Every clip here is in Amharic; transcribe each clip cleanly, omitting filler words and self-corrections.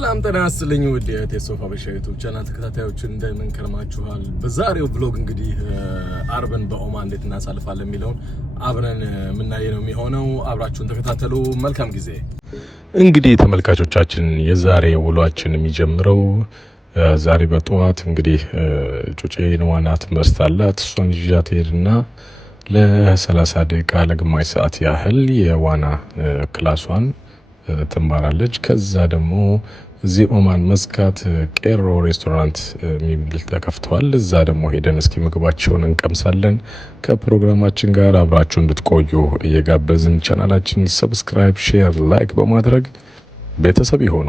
ሰላም ጤና ይስጥልኝ ውድ የቴሶፋ በሻይቱ ቻናል ተከታታዮች እንደምን ከርማችኋል? በዛሬው ብሎግ እንግዲህ አርብን በኦማን እንዴት እናሳልፋለን የሚለውን አብረን የምናየው ነው የሚሆነው። አብራችሁን ተከታተሉ። መልካም ጊዜ። እንግዲህ ተመልካቾቻችን የዛሬ ውሏችን የሚጀምረው ዛሬ በጠዋት እንግዲህ ጩጬን ዋና ትምህርት አላት። እሷን ይዣት ሄድና ለ30 ደቂቃ ለግማሽ ሰዓት ያህል የዋና ክላሷን ትማራለች። ከዛ ደግሞ እዚህ ኦማን መስካት ቄሮ ሬስቶራንት የሚል ተከፍቷል። እዛ ደግሞ ሄደን እስኪ ምግባቸውን እንቀምሳለን። ከፕሮግራማችን ጋር አብራችሁ እንድትቆዩ እየጋበዝን ቻናላችን ሰብስክራይብ፣ ሼር፣ ላይክ በማድረግ ቤተሰብ ይሁኑ።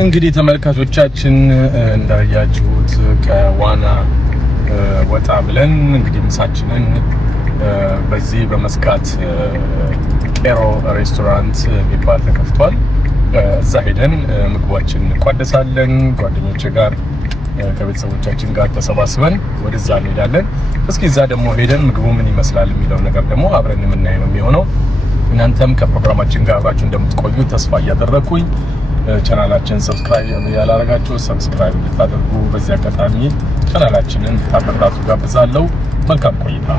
እንግዲህ ተመልካቾቻችን እንዳያችሁት ከዋና ወጣ ብለን እንግዲህ ምሳችንን በዚህ በመስካት ቄሮ ሬስቶራንት የሚባል ተከፍቷል። እዛ ሄደን ምግባችን እንቋደሳለን። ጓደኞቼ ጋር ከቤተሰቦቻችን ጋር ተሰባስበን ወደዛ እንሄዳለን። እስኪ እዛ ደግሞ ሄደን ምግቡ ምን ይመስላል የሚለው ነገር ደግሞ አብረን የምናየው ነው የሚሆነው። እናንተም ከፕሮግራማችን ጋር አብራችሁ እንደምትቆዩ ተስፋ እያደረኩኝ ቻናላችን ሰብስክራይብ ያላረጋችሁ ሰብስክራይብ እንድታደርጉ በዚህ አጋጣሚ ቻናላችንን ታበረታቱ ጋብዛለሁ። መልካም ቆይታ።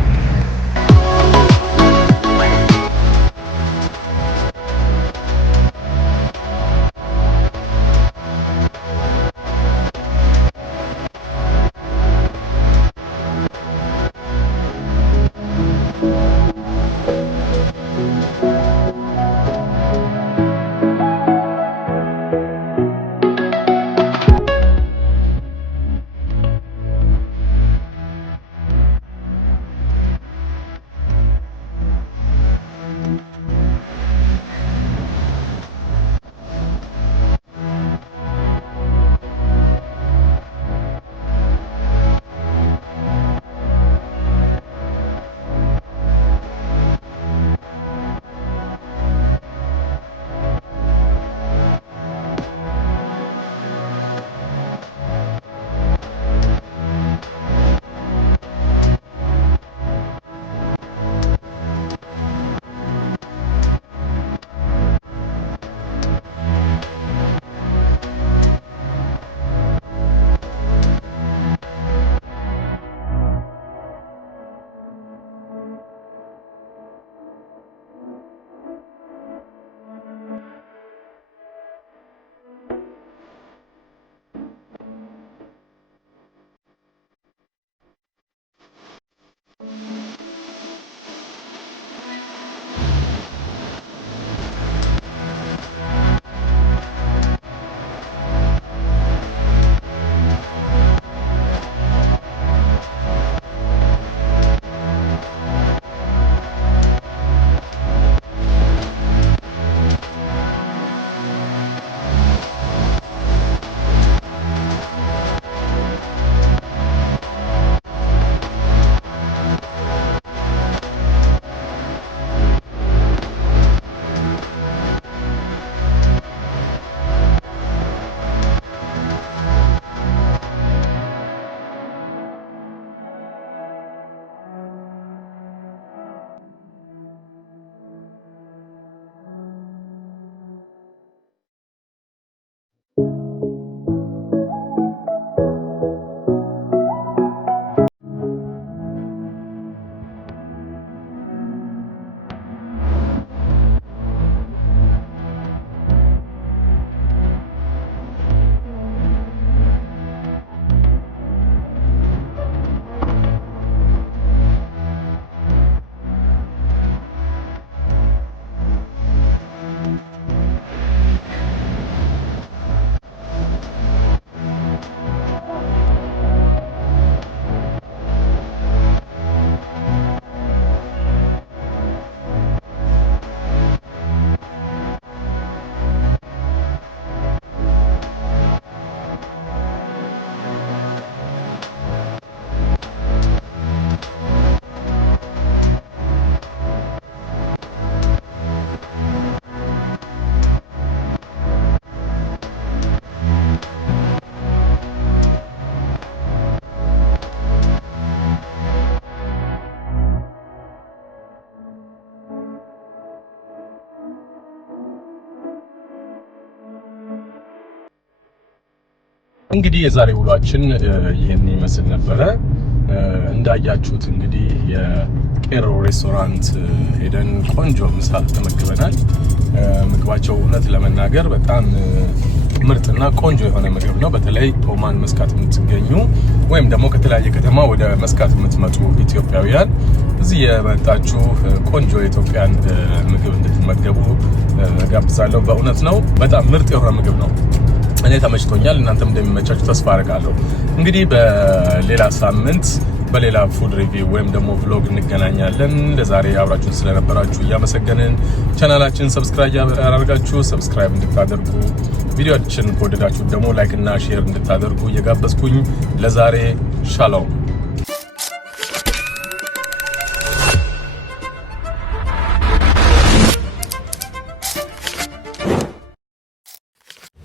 እንግዲህ የዛሬ ውሏችን ይሄን ይመስል ነበረ። እንዳያችሁት እንግዲህ የቄሮ ሬስቶራንት ሄደን ቆንጆ ምሳ ተመግበናል። ምግባቸው እውነት ለመናገር በጣም ምርጥና ቆንጆ የሆነ ምግብ ነው። በተለይ ኦማን መስካት የምትገኙ ወይም ደግሞ ከተለያየ ከተማ ወደ መስካት የምትመጡ ኢትዮጵያውያን እዚህ የመጣችሁ ቆንጆ የኢትዮጵያን ምግብ እንድትመገቡ ጋብዛለሁ። በእውነት ነው በጣም ምርጥ የሆነ ምግብ ነው። እኔ ተመችቶኛል። እናንተም እንደሚመቻችሁ ተስፋ አደርጋለሁ። እንግዲህ በሌላ ሳምንት በሌላ ፉድ ሪቪው ወይም ደግሞ ቭሎግ እንገናኛለን። ለዛሬ አብራችሁን ስለነበራችሁ እያመሰገንን ቻናላችንን ሰብስክራይብ ያደርጋችሁ ሰብስክራይብ እንድታደርጉ ቪዲዮአችንን ከወደዳችሁ ደግሞ ላይክ እና ሼር እንድታደርጉ እየጋበዝኩኝ ለዛሬ ሻሎም